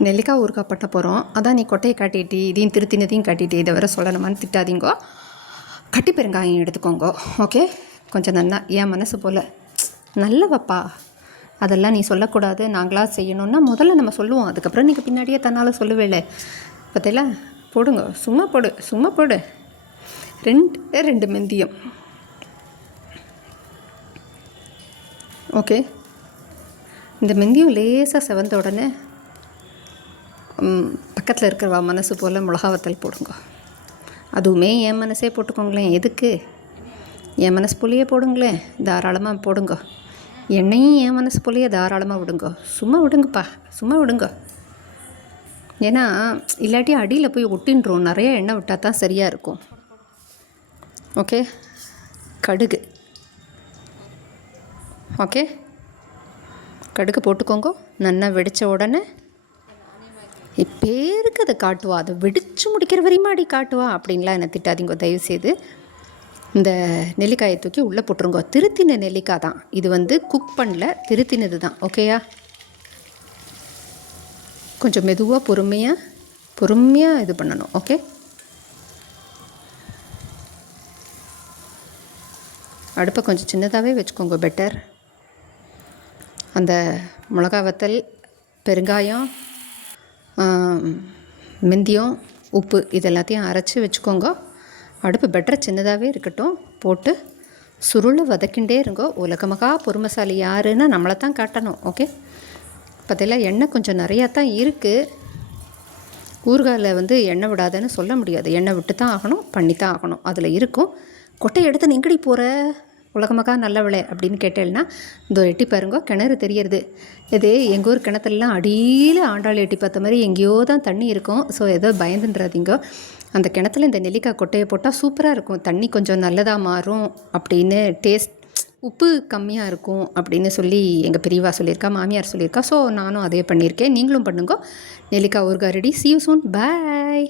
நெல்லிக்காய் ஊறுகாய் பட்ட போகிறோம் அதான் நீ கொட்டையை காட்டிட்டு இதையும் திருத்தினதையும் காட்டிட்டு இதை வர சொல்லணுமான்னு திட்டாதீங்கோ. கட்டி பெருங்காயம் எடுத்துக்கோங்க. ஓகே? கொஞ்சம் நன்னா என் மனசு போல். நல்லவப்பா. அதெல்லாம் நீ சொல்லக்கூடாது. நாங்களாக செய்யணும்னா முதல்ல நம்ம சொல்லுவோம். அதுக்கப்புறம் நீங்கள் பின்னாடியே தன்னால் சொல்லவேல. பார்த்தீங்களா? போடுங்க. சும்மா போடு சும்மா போடு. ரெண்டு ரெண்டு மெந்தியம். ஓகே? இந்த மெந்தியும் லேசாக செவந்த உடனே பக்கத்தில் இருக்கிறவா மனசு போல் மிளகா வத்தல் போடுங்க அதுவுமே என் மனசே போட்டுக்கோங்களேன் எதுக்கு என் மனசு போலேயே போடுங்களேன் தாராளமாக போடுங்க எண்ணெயும் என் மனசு போலேயே தாராளமாக விடுங்க சும்மா விடுங்கப்பா சும்மா விடுங்க ஏன்னா இல்லாட்டி அடியில் போய் ஒட்டின்றோம் நிறைய எண்ணெய் விட்டால் தான் சரியாக இருக்கும் ஓகே கடுகு ஓகே கடுகு போட்டுக்கோங்க நல்லா வெடித்த உடனே பேருக்கு அதை காட்டுவா. அதை வெடிச்சு முடிக்கிற வரையும் அடி காட்டுவா? அப்படின்லாம் என்னை திட்டாதீங்க தயவுசெய்து. இந்த நெல்லிக்காயை தூக்கி உள்ளே போட்டுருங்க. திருத்தின நெல்லிக்காய் தான். இது வந்து குக் பண்ணல திருத்தினது தான். ஓகேயா கொஞ்சம் மெதுவாக பொறுமையாக பொறுமையாக இது பண்ணணும். ஓகே அடுப்பை கொஞ்சம் சின்னதாகவே வச்சுக்கோங்க பெட்டர் அந்த மிளகா வத்தல் பெருங்காயம் மிந்தியம் உப்பு இது எல்லாத்தையும் அரைச்சி வச்சுக்கோங்க. அடுப்பு பெட்டர் சின்னதாகவே இருக்கட்டும். போட்டு சுருளை வதக்கிண்டே இருங்கோ. உலகமகா பொறுமைசாலி யாருன்னு நம்மளை தான் காட்டணும் ஓகே பார்த்தீங்களா எண்ணெய் கொஞ்சம் நிறையா தான் இருக்குது ஊறுகாயில் வந்து எண்ணெய் விடாதன்னு சொல்ல முடியாது. எண்ணெய் விட்டு தான் ஆகணும் பண்ணி தான் ஆகணும். அதில் இருக்கும். கொட்டையை எடுத்து நீங்கடி போகிற உலகமாக நல்ல விலை அப்படின்னு கேட்டேன்னா இதோ எட்டி பாருங்க கிணறு தெரியறது. இது எங்கள் ஊர் கிணத்துலலாம் அடியில் ஆண்டாள் எட்டி பார்த்த மாதிரி எங்கேயோ தான் தண்ணி இருக்கும். ஸோ ஏதோ பயந்துன்றாதீங்க. அந்த கிணத்துல இந்த நெல்லிக்காய் கொட்டையை போட்டால் சூப்பராக இருக்கும். தண்ணி கொஞ்சம் நல்லதாக மாறும் அப்படின்னு டேஸ்ட் உப்பு கம்மியாக இருக்கும் அப்படின்னு சொல்லி எங்கள் பெரியவா சொல்லியிருக்கா மாமியார் சொல்லியிருக்கா. ஸோ நானும் அதே பண்ணியிருக்கேன். நீங்களும் பண்ணுங்க. நெல்லிக்காய் ஒரு காரடி சி யூ சூன் பாய்